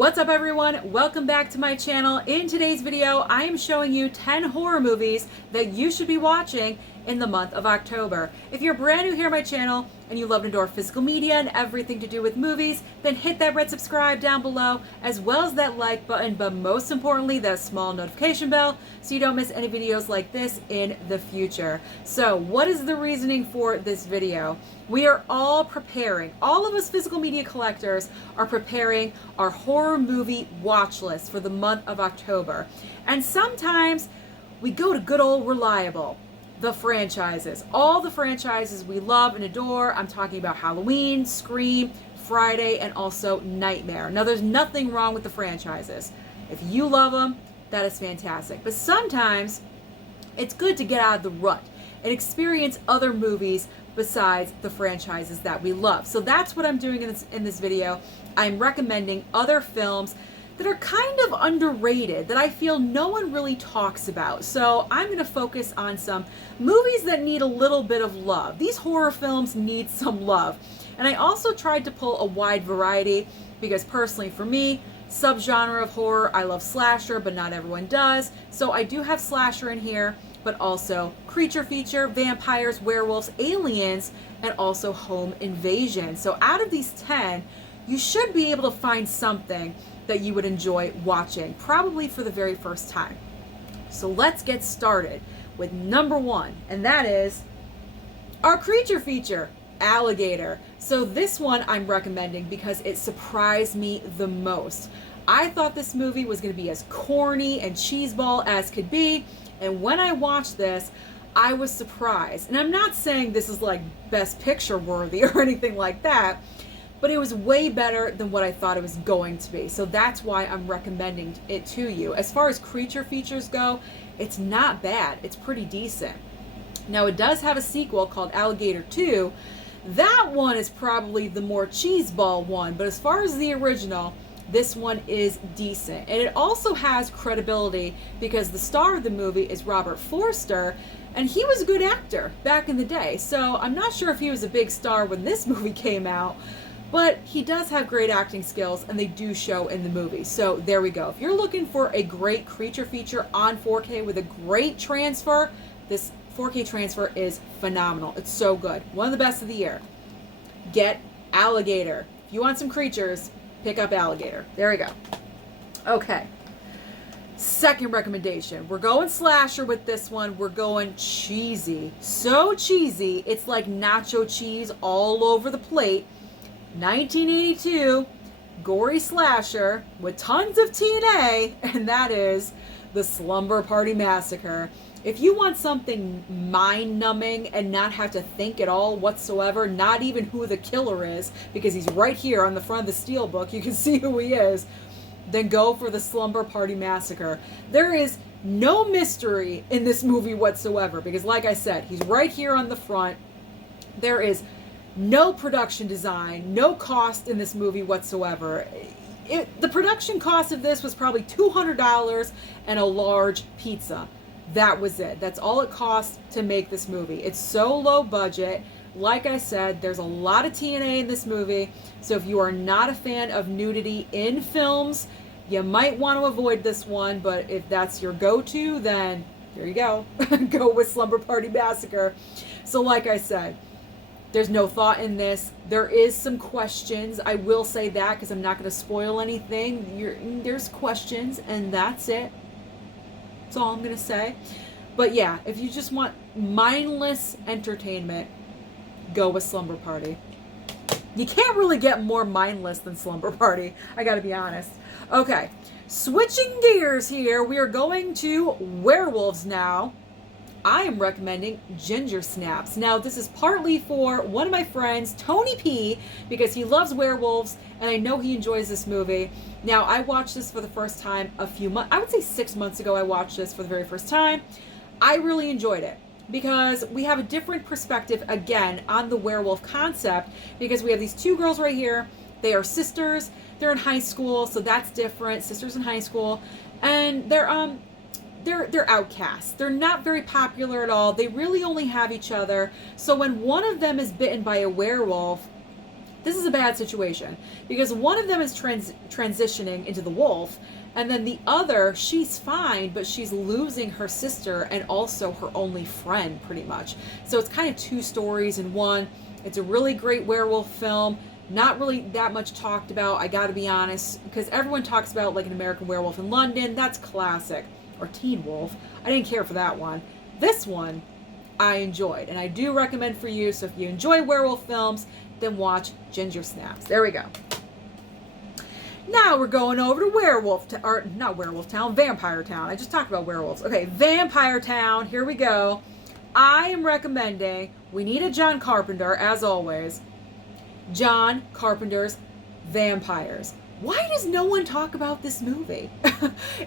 What's up everyone? Welcome back to my channel. In today's video, I am showing you 10 horror movies that you should be watching in the month of October. If you're brand new here on my channel and you love and adore physical media and everything to do with movies, then hit that red subscribe down below as well as that like button, but most importantly that small notification bell so you don't miss any videos like this in the future. So what is the reasoning for this video? We are all preparing, all of us physical media collectors are preparing our horror movie watch list for the month of October. And sometimes we go to good old reliable, the franchises. All the franchises we love and adore. I'm talking about Halloween, Scream, Friday, and also Nightmare. Now there's nothing wrong with the franchises. If you love them, that is fantastic. But sometimes it's good to get out of the rut and experience other movies besides the franchises that we love. So that's what I'm doing in this video. I'm recommending other films that are kind of underrated, that I feel no one really talks about. So I'm going to focus on some movies that need a little bit of love. These horror films need some love. And I also tried to pull a wide variety because personally for me, subgenre of horror, I love slasher, but not everyone does. So I do have slasher in here, but also creature feature, vampires, werewolves, aliens, and also home invasion. So out of these 10, you should be able to find something that you would enjoy watching, probably for the very first time. So let's get started with number 1, and that is our creature feature, Alligator. So this one I'm recommending because it surprised me the most. I thought this movie was going to be as corny and cheeseball as could be, and when I watched this, I was surprised. And I'm not saying this is like best picture worthy or anything like that, but it was way better than what I thought it was going to be. So that's why I'm recommending it to you. As far as creature features go, it's not bad. It's pretty decent. Now it does have a sequel called Alligator 2. That one is probably the more cheeseball one, but as far as the original, this one is decent. And it also has credibility because the star of the movie is Robert Forster, and he was a good actor back in the day. So I'm not sure if he was a big star when this movie came out, but he does have great acting skills and they do show in the movie. So there we go. If you're looking for a great creature feature on 4K with a great transfer, this 4K transfer is phenomenal. It's so good. One of the best of the year. Get Alligator. If you want some creatures, pick up Alligator. There we go. Okay. Second recommendation. We're going slasher with this one. We're going cheesy. So cheesy, it's like nacho cheese all over the plate. 1982 gory slasher with tons of TNA, and that is the Slumber Party Massacre. If you want something mind-numbing and not have to think at all whatsoever, not even who the killer is, because he's right here on the front of the steelbook, you can see who he is, then go for the Slumber Party Massacre. There is no mystery in this movie whatsoever, because like I said, he's right here on the front. There is no production design, no cost in this movie whatsoever. The production cost of this was probably $200 and a large pizza. That was it. That's all it cost to make this movie. It's so low budget. Like I said, there's a lot of TNA in this movie. So if you are not a fan of nudity in films, you might want to avoid this one. But if that's your go-to, then there you go. Go with Slumber Party Massacre. So like I said, there's no thought in this. There is some questions. I will say that because I'm not going to spoil anything. There's questions, and that's it. That's all I'm going to say. But yeah, if you just want mindless entertainment, go with Slumber Party. You can't really get more mindless than Slumber Party. I got to be honest. Okay, switching gears here. We are going to werewolves now. I am recommending Gingersnaps. Now, this is partly for one of my friends, Tony P, because he loves werewolves, and I know he enjoys this movie. Now, I watched this for the first time a few months, I would say 6 months ago I watched this for the very first time. I really enjoyed it because we have a different perspective, again, on the werewolf concept, because we have these two girls right here. They are sisters. They're in high school, so that's different. Sisters in high school. And they're outcasts. They're not very popular at all. They really only have each other. So when one of them is bitten by a werewolf, This is a bad situation because one of them is transitioning into the wolf, and then the other, she's fine, but she's losing her sister and also her only friend, pretty much. So it's kind of two stories in one. It's a really great werewolf film. Not really that much talked about, I gotta be honest, because everyone talks about like An American Werewolf in London. That's classic. Or Teen Wolf. I didn't care for that one. This one, I enjoyed, and I do recommend for you. So if you enjoy werewolf films, then watch Gingersnaps. There we go. Now we're going over to not Werewolf Town, Vampire Town. I just talked about werewolves. Okay, Vampire Town. Here we go. I am recommending, we need a John Carpenter, as always. John Carpenter's Vampires. Why does no one talk about this movie?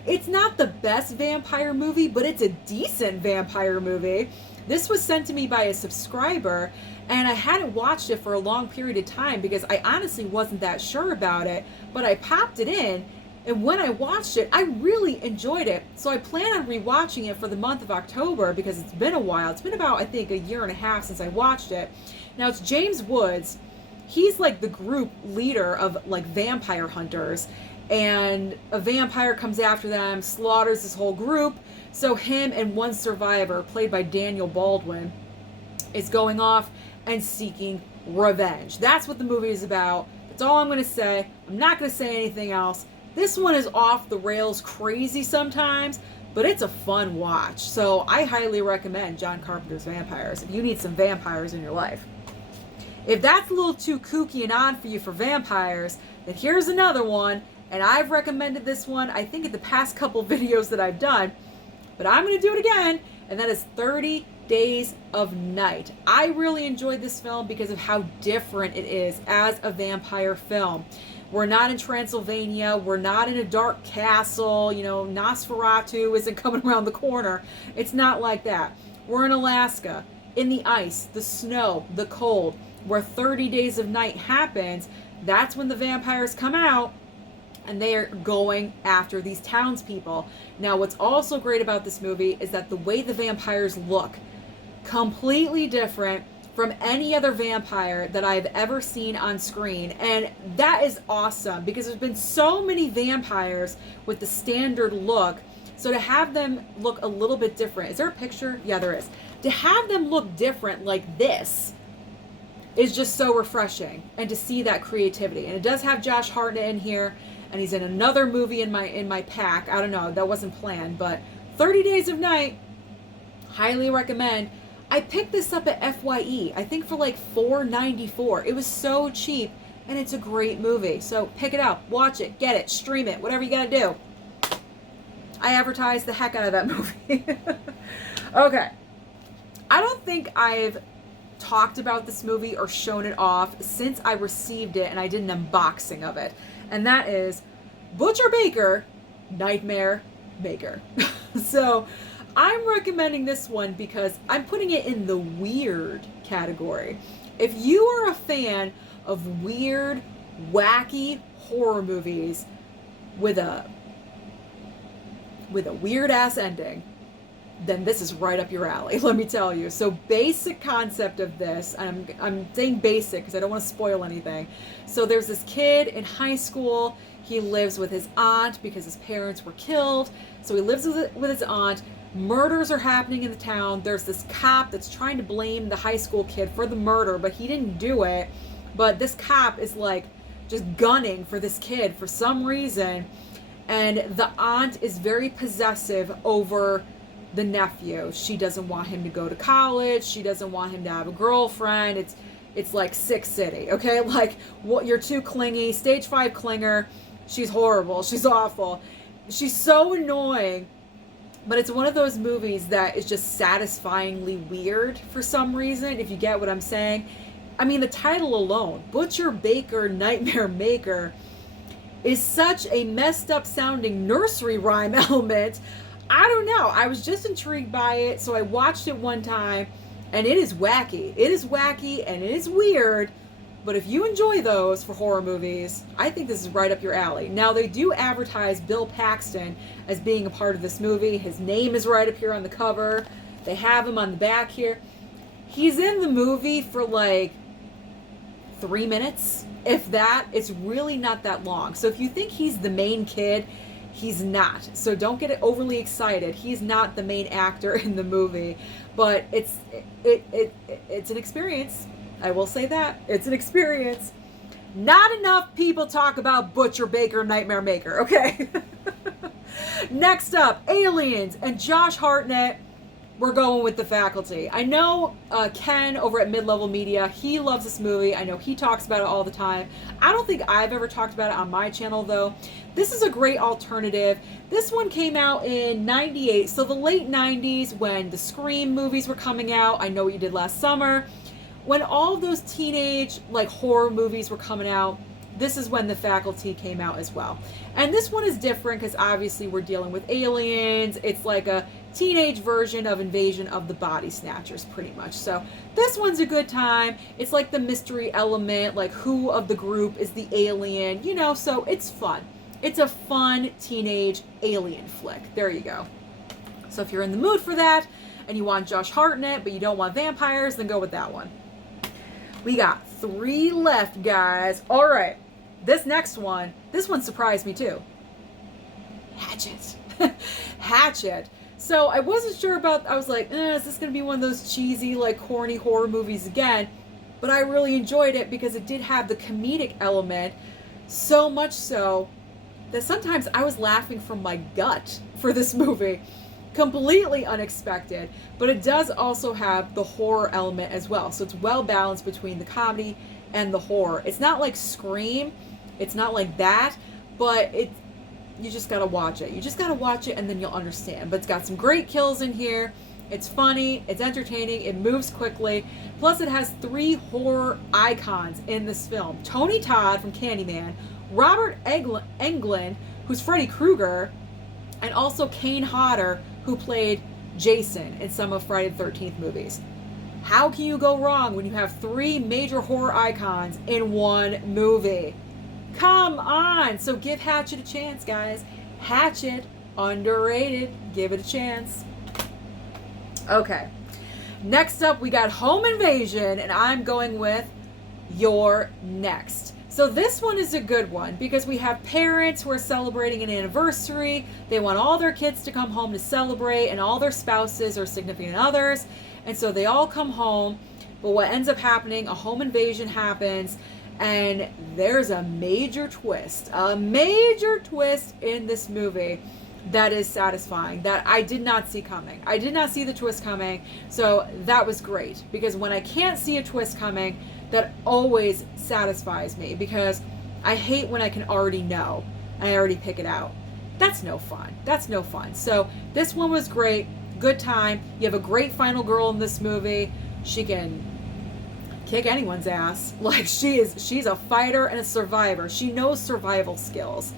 It's not the best vampire movie, but it's a decent vampire movie. This was sent to me by a subscriber, and I hadn't watched it for a long period of time because I honestly wasn't that sure about it, but I popped it in, and when I watched it, I really enjoyed it. So I plan on rewatching it for the month of October because it's been a while. It's been about, I think, a year and a half since I watched it. Now, it's James Woods. He's like the group leader of like vampire hunters, and a vampire comes after them, slaughters this whole group. So him and one survivor, played by Daniel Baldwin, is going off and seeking revenge. That's what the movie is about. That's all I'm going to say. I'm not going to say anything else. This one is off the rails crazy sometimes, but it's a fun watch. So I highly recommend John Carpenter's Vampires if you need some vampires in your life. If that's a little too kooky and odd for you for vampires, then here's another one. And I've recommended this one, I think, in the past couple videos that I've done. But I'm going to do it again, and that is 30 Days of Night. I really enjoyed this film because of how different it is as a vampire film. We're not in Transylvania. We're not in a dark castle. You know, Nosferatu isn't coming around the corner. It's not like that. We're in Alaska, in the ice, the snow, the cold, where 30 Days of Night happens. That's when the vampires come out, and they are going after these townspeople. Now, what's also great about this movie is that the way the vampires look, completely different from any other vampire that I've ever seen on screen. And that is awesome because there's been so many vampires with the standard look. So to have them look a little bit different, is there a picture? Yeah, there is. To have them look different like this is just so refreshing, and to see that creativity. And it does have Josh Hartnett in here, and he's in another movie in my pack. I don't know, that wasn't planned, but 30 Days of Night, highly recommend. I picked this up at FYE, I think for like $4.94. It was so cheap, and it's a great movie. So pick it up, watch it, get it, stream it, whatever you gotta do. I advertised the heck out of that movie. Okay. I don't think I've talked about this movie or shown it off since I received it and I did an unboxing of it. And that is Butcher Baker, Nightmare Maker. So I'm recommending this one because I'm putting it in the weird category. If you are a fan of weird, wacky horror movies with a weird ass ending, then this is right up your alley, let me tell you. So basic concept of this, and I'm saying basic because I don't want to spoil anything. So there's this kid in high school. He lives with his aunt because his parents were killed. So he lives with his aunt. Murders are happening in the town. There's this cop that's trying to blame the high school kid for the murder, but he didn't do it. But this cop is like just gunning for this kid for some reason. And the aunt is very possessive over the nephew. She doesn't want him to go to college. She doesn't want him to have a girlfriend. It's like Sick City, okay? Like, what, you're too clingy. Stage 5 clinger. She's horrible. She's awful. She's so annoying. But it's one of those movies that is just satisfyingly weird for some reason, if you get what I'm saying. I mean, the title alone, Butcher Baker, Nightmare Maker, is such a messed up sounding nursery rhyme element. I don't know. I was just intrigued by it, so I watched it one time, and it is wacky. It is wacky, and it is weird, but if you enjoy those for horror movies, I think this is right up your alley. Now, they do advertise Bill Paxton as being a part of this movie. His name is right up here on the cover. They have him on the back here. He's in the movie for like 3 minutes, if that. It's really not that long. So if you think he's the main kid, he's not. So don't get overly excited. He's not the main actor in the movie, but it's an experience. I will say that. It's an experience. Not enough people talk about Butcher Baker Nightmare Maker, okay? Next up, Aliens and Josh Hartnett. We're going with The Faculty. I know Ken over at Mid-Level Media, he loves this movie. I know he talks about it all the time. I don't think I've ever talked about it on my channel, though. This is a great alternative. This one came out in 98, so the late 90s when the Scream movies were coming out. I Know What You Did Last Summer. When all of those teenage like horror movies were coming out, this is when The Faculty came out as well. And this one is different because obviously we're dealing with aliens. It's like a teenage version of Invasion of the Body Snatchers, pretty much. So this one's a good time. It's like the mystery element, like who of the group is the alien, you know, so it's fun. It's a fun teenage alien flick. There you go. So if you're in the mood for that and you want Josh Hartnett but you don't want vampires, then go with that one. We got 3 left, guys. All right. This next one, this one surprised me too. Hatchet. Hatchet. So I wasn't sure about, I was like, is this going to be one of those cheesy, like corny horror movies again? But I really enjoyed it because it did have the comedic element, so much so that sometimes I was laughing from my gut for this movie. Completely unexpected, but it does also have the horror element as well. So it's well balanced between the comedy and the horror. It's not like Scream, it's not like that, but you just gotta watch it. You just gotta watch it and then you'll understand. But it's got some great kills in here. It's funny, it's entertaining, it moves quickly. Plus it has 3 horror icons in this film. Tony Todd from Candyman, Robert Englund, who's Freddy Krueger, and also Kane Hodder, who played Jason in some of Friday the 13th movies. How can you go wrong when you have 3 major horror icons in one movie? Come on! So give Hatchet a chance, guys. Hatchet, underrated. Give it a chance. Okay. Next up, we got Home Invasion, and I'm going with You're Next. So this one is a good one because we have parents who are celebrating an anniversary. They want all their kids to come home to celebrate and all their spouses or significant others. And so they all come home. But what ends up happening, a home invasion happens and there's a major twist in this movie that is satisfying, that I did not see coming. I did not see the twist coming. So that was great because when I can't see a twist coming, that always satisfies me because I hate when I can already know and I already pick it out. That's no fun. That's no fun. So this one was great. Good time. You have a great final girl in this movie. She can kick anyone's ass. Like she's a fighter and a survivor. She knows survival skills.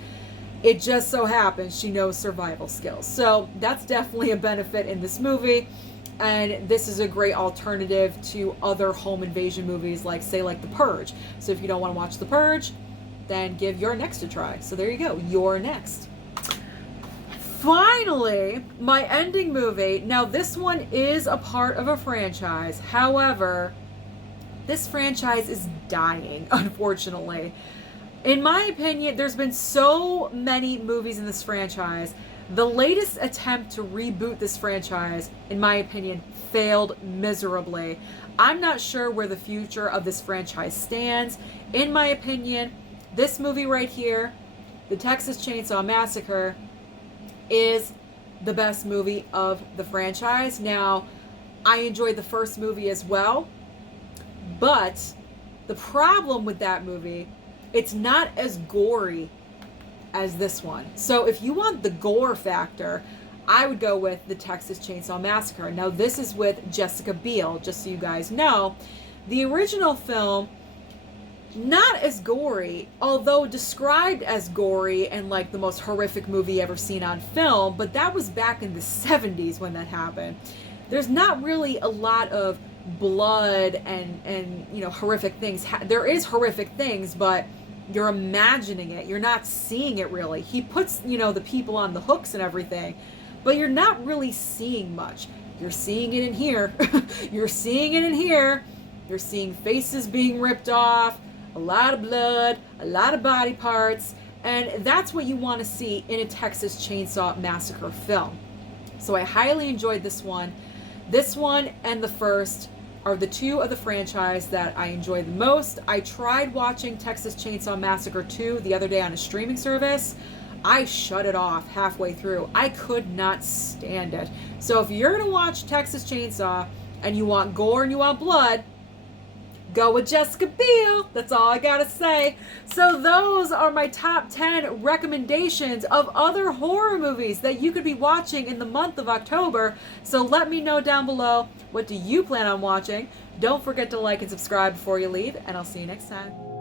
It just so happens she knows survival skills. So that's definitely a benefit in this movie. And this is a great alternative to other home invasion movies like, say, like The Purge. So if you don't want to watch The Purge, then give You're Next a try. So there you go. You're Next. Finally, my ending movie. Now, this one is a part of a franchise. However, this franchise is dying, unfortunately. In my opinion, there's been so many movies in this franchise. The latest attempt to reboot this franchise, in my opinion, failed miserably. I'm not sure where the future of this franchise stands. In my opinion, this movie right here, The Texas Chainsaw Massacre, is the best movie of the franchise. Now, I enjoyed the first movie as well, but the problem with that movie, it's not as gory as this one. So if you want the gore factor, I would go with The Texas Chainsaw Massacre. Now this is with Jessica Biel, just so you guys know. The original film, not as gory, although described as gory and like the most horrific movie ever seen on film, but that was back in the 70s when that happened. There's not really a lot of blood and you know, horrific things. There is horrific things, but you're imagining it. You're not seeing it really. He puts, you know, the people on the hooks and everything, but you're not really seeing much. You're seeing it in here. You're seeing it in here. You're seeing faces being ripped off. a lot of blood, a lot of body parts, and that's what you want to see in a Texas Chainsaw Massacre film. So I highly enjoyed this one. This one and the first are the two of the franchise that I enjoyed the most. I tried watching Texas Chainsaw Massacre 2 the other day on a streaming service. I shut it off halfway through. I could not stand it. So if you're gonna watch Texas Chainsaw and you want gore and you want blood, go with Jessica Biel. That's all I gotta say. So those are my top 10 recommendations of other horror movies that you could be watching in the month of October. So let me know down below, what do you plan on watching? Don't forget to like and subscribe before you leave, and I'll see you next time.